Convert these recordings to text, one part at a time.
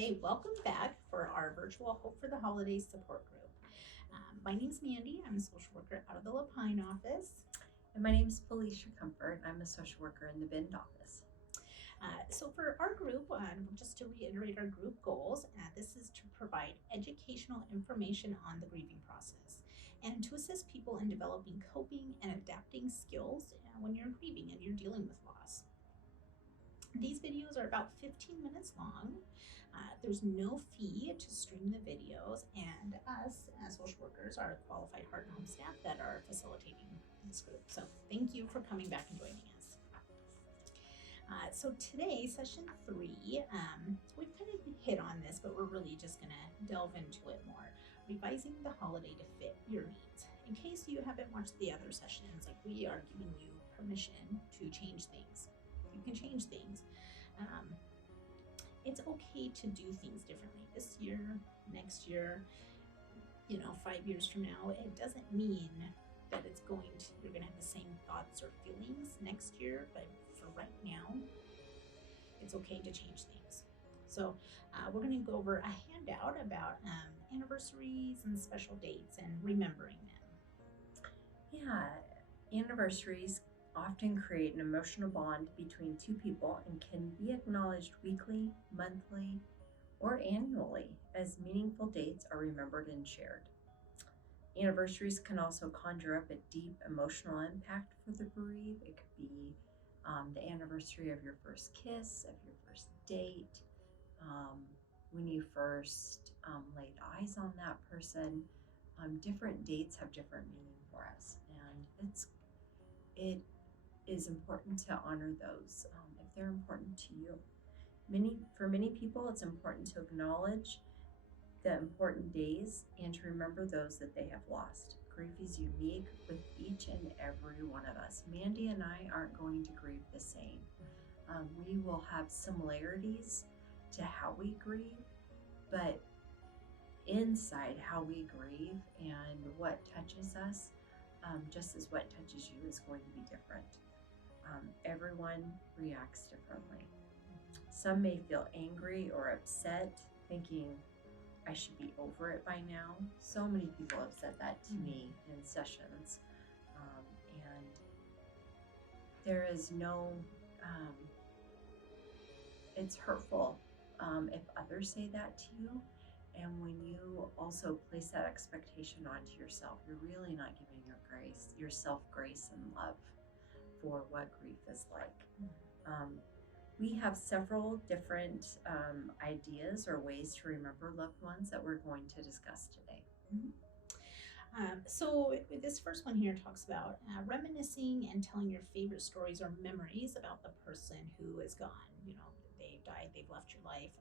Okay, welcome back for our virtual Hope for the Holidays support group. My name's Mandy. I'm a social worker out of the Lapine office. And my name is Felicia Comfort. I'm a social worker in the Bend office. So, for our group, just to reiterate our group goals, this is to provide educational information on the grieving process and to assist people in developing coping and adapting skills when you're grieving and you're dealing with loss. These videos are about 15 minutes long. There's no fee to stream the videos, and us as social workers are qualified heart and home staff that are facilitating this group. So, thank you for coming back and joining us. So today, session 3, we've kind of hit on this, but we're really just going to delve into it more. Revising the holiday to fit your needs. In case you haven't watched the other sessions, like we are giving you permission to change things. You can change things. It's okay to do things differently this year, next year, 5 years from now. It doesn't mean that you're going to have the same thoughts or feelings next year, but for right now, it's okay to change things. So we're going to go over a handout about anniversaries and special dates and remembering them. Yeah, anniversaries often create an emotional bond between two people and can be acknowledged weekly, monthly, or annually as meaningful dates are remembered and shared. Anniversaries can also conjure up a deep emotional impact for the bereaved. It could be the anniversary of your first kiss, of your first date, um, when you first laid eyes on that person. Different dates have different meaning for us, and it is important to honor those if they're important to you. For many people, it's important to acknowledge the important days and to remember those that they have lost. Grief is unique with each and every one of us. Mandy and I aren't going to grieve the same. We will have similarities to how we grieve, but inside how we grieve and what touches us, just as what touches you, is going to be different. Everyone reacts differently. Some may feel angry or upset, thinking, I should be over it by now. So many people have said that to me in sessions. And there is it's hurtful if others say that to you. And when you also place that expectation onto yourself, you're really not giving yourself grace and love for what grief is like. We have several different ideas or ways to remember loved ones that we're going to discuss today. So this first one here talks about reminiscing and telling your favorite stories or memories about the person who is gone. They've died, they've left your life.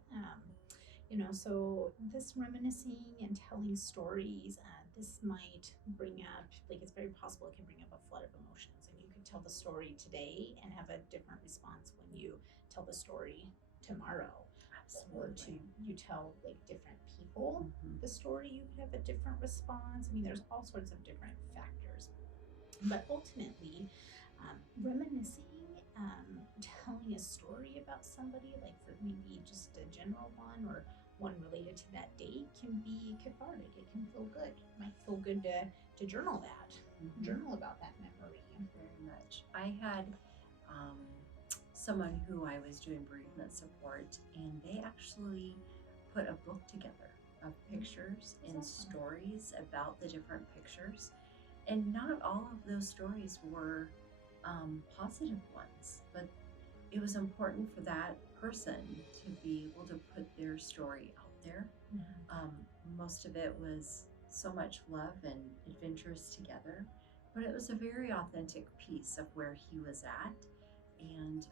So this reminiscing and telling stories, this might bring up, it's very possible it can bring up a flood of emotions, and you could tell the story today and have a different response when you tell the story tomorrow. Absolutely. Or you tell different people the story, you could have a different response. I mean, there's all sorts of different factors, but ultimately, reminiscing, telling a story about somebody, for maybe just a general one or one related to that date, can be cathartic. It can feel good. It might feel good to journal that, journal about that memory. Very much. I had someone who I was doing bereavement support, and they actually put a book together of pictures and stories about the different pictures. And not all of those stories were positive ones, but it was important for that person to be able to put their story out there. Most of it was so much love and adventures together, but it was a very authentic piece of where he was at. And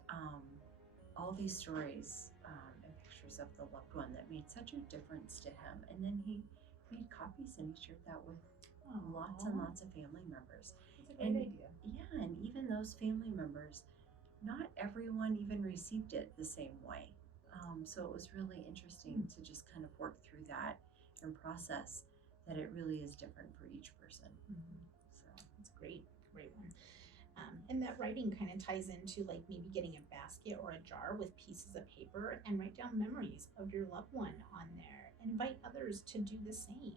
all these stories and pictures of the loved one that made such a difference to him. And then he made copies and he shared that with lots and lots of family members. That's a great idea. Yeah, and even those family members, not everyone even received it the same way. So it was really interesting to just kind of work through that and process that it really is different for each person. So it's a great one. And that writing kind of ties into like maybe getting a basket or a jar with pieces of paper and write down memories of your loved one on there and invite others to do the same.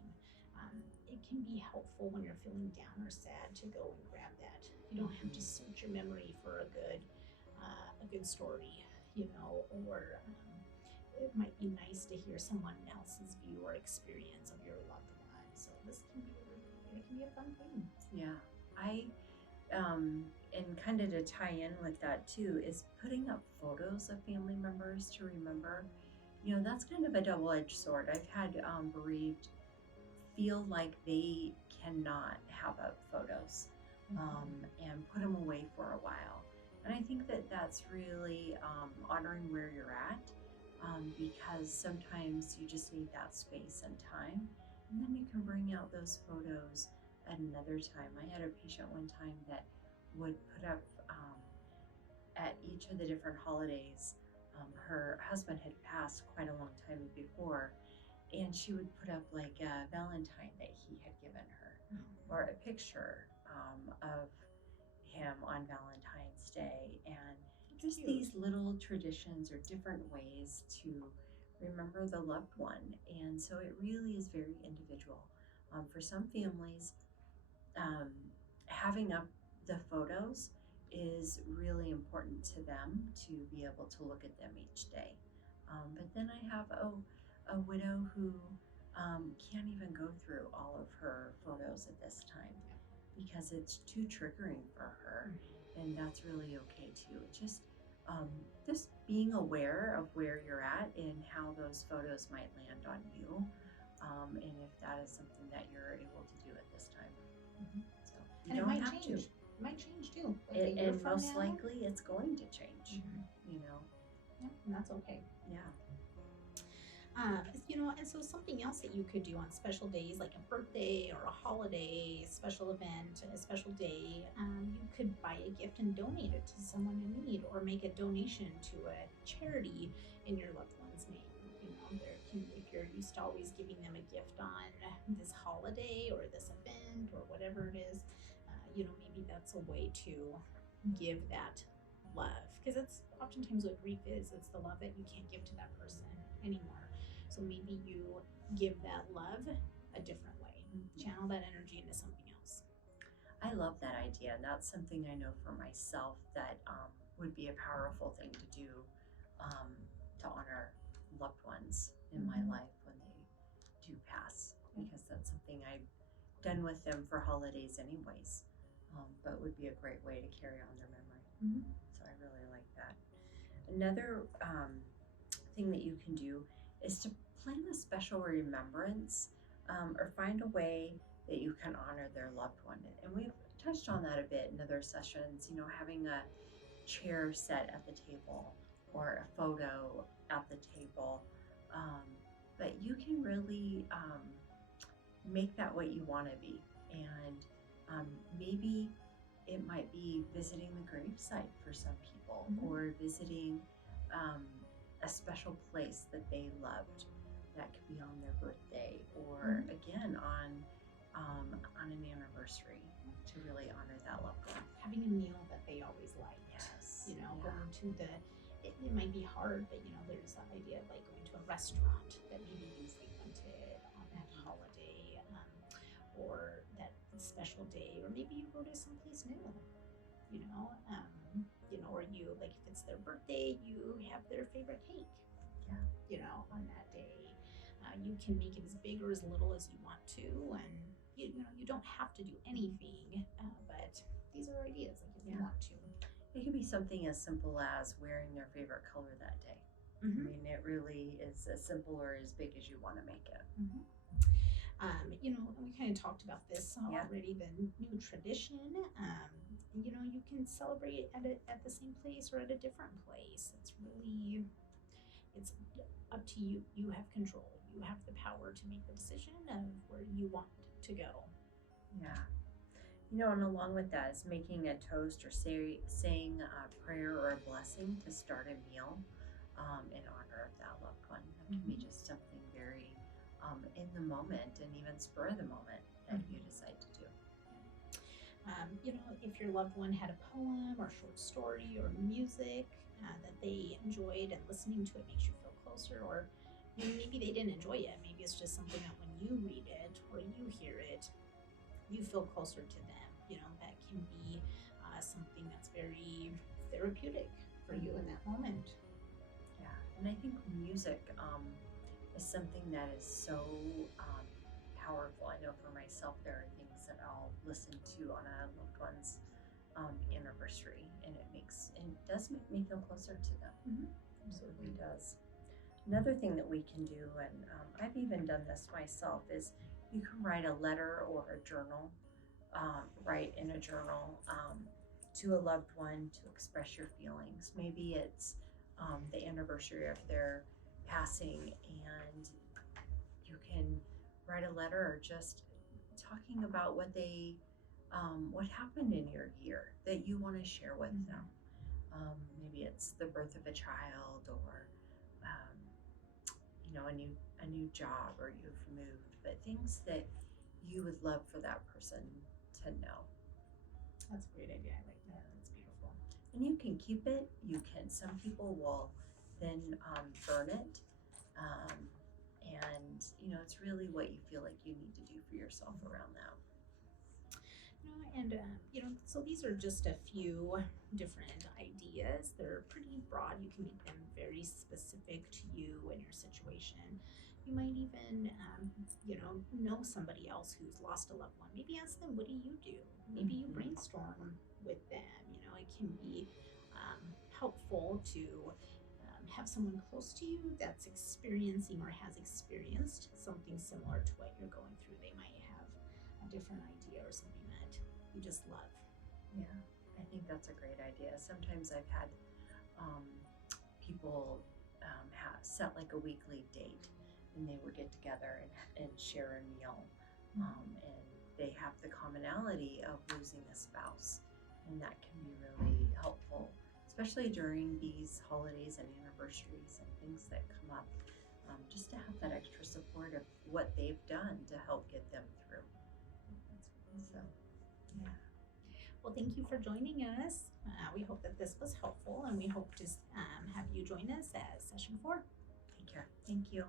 It can be helpful when you're feeling down or sad to go and grab that. You don't have to search your memory for a good story, or it might be nice to hear someone else's view or experience of your loved one. So this can be it can be a fun thing. Yeah. And kind of to tie in with that too is putting up photos of family members to remember. That's kind of a double-edged sword. I've had bereaved feel like they cannot have up photos and put them away for a while. And I think that that's really honoring where you're at, because sometimes you just need that space and time. And then you can bring out those photos at another time. I had a patient one time that would put up at each of the different holidays. Her husband had passed quite a long time before, and she would put up like a Valentine that he had given her, or a picture of him on Valentine's Day, and just cute. these little traditions or different ways to remember the loved one. And so it really is very individual. For some families, um, having up the photos is really important to them to be able to look at them each day. But then I have a widow who can't even go through all of her photos at this time because it's too triggering for her, and that's really okay too. It's just being aware of where you're at and how those photos might land on you, and if that is something that you're able to do at this time. So you And it don't might have change. to. It might change too. Like a year And from most now. likely it's going to change. Yeah, and that's okay. Yeah. And so something else that you could do on special days, like a birthday or a holiday, special event, a special day, you could buy a gift and donate it to someone in need, or make a donation to a charity in your loved one's name. If you're used to always giving them a gift on this holiday or this event or whatever it is, maybe that's a way to give that love, because it's oftentimes what grief is. It's the love that you can't give to that person anymore. So maybe you give that love a different way, channel that energy into something else. I love that idea, and that's something I know for myself that would be a powerful thing to do, to honor loved ones in my life when they do pass, because that's something I've done with them for holidays anyways, but would be a great way to carry on their memory. So I really like that. Another thing that you can do is to plan a special remembrance, or find a way that you can honor their loved one. And we've touched on that a bit in other sessions, having a chair set at the table or a photo at the table. But you can really make that what you want to be. And maybe it might be visiting the gravesite for some people, or visiting a special place that they loved. That could be on their birthday, or again on an anniversary, to really honor that loved one. Having a meal that they always liked. Yes. Going to it might be hard, but there's the idea of like going to a restaurant that maybe you frequented on that holiday, or that special day, or maybe you go to someplace new, or you, like, if it's their birthday, you have their favorite cake, on that day. You can make it as big or as little as you want to, and you don't have to do anything, but these are ideas, like, if you want to. It could be something as simple as wearing their favorite color that day. I mean, it really is as simple or as big as you want to make it. We kind of talked about this already, the new tradition. You can celebrate at the same place or at a different place. It's up to you. You have control. You have the power to make the decision of where you want to go. Yeah. And along with that is making a toast, or saying a prayer or a blessing to start a meal in honor of that loved one. That can be just something very in the moment, and even spur of the moment that you decide to do. If your loved one had a poem or short story or music that they enjoyed and listening to it makes you feel closer, or maybe they didn't enjoy it. Maybe it's just something that when you read it or you hear it, you feel closer to them. That can be something that's very therapeutic for you in that moment. Yeah, and I think music is something that is so powerful. I know for myself, there are things that I'll listen to on a loved one's anniversary, and it does make me feel closer to them. It really does. Another thing that we can do, and I've even done this myself, is you can write a letter or a journal, write in a journal to a loved one to express your feelings. Maybe it's the anniversary of their passing, and you can write a letter or just talking about what happened in your year that you want to share with them. Maybe it's the birth of a child, or um, a new job, or you've moved, but things that you would love for that person to know. That's a great idea. I like that. That's beautiful. And you can keep it. Some people will then burn it. Um, and, it's really what you feel like you need to do for yourself around that. So these are just a few different ideas. They're pretty broad. You can make them very specific to you and your situation. You might even, know somebody else who's lost a loved one. Maybe ask them, what do you do? Maybe you brainstorm with them. It can be helpful to have someone close to you that's experiencing or has experienced something similar to what you're going through. They might have a different idea or something that you just love. Yeah, I think that's a great idea. Sometimes I've had um, people set like a weekly date, and they would get together and share a meal. And they have the commonality of losing a spouse, and that can be really helpful, especially during these holidays and anniversaries and things that come up. Just to have that extra support of what they've done to help get them through. So, yeah. Well, thank you for joining us. We hope that this was helpful, and we hope to have you join us at session 4. Take care. Thank you.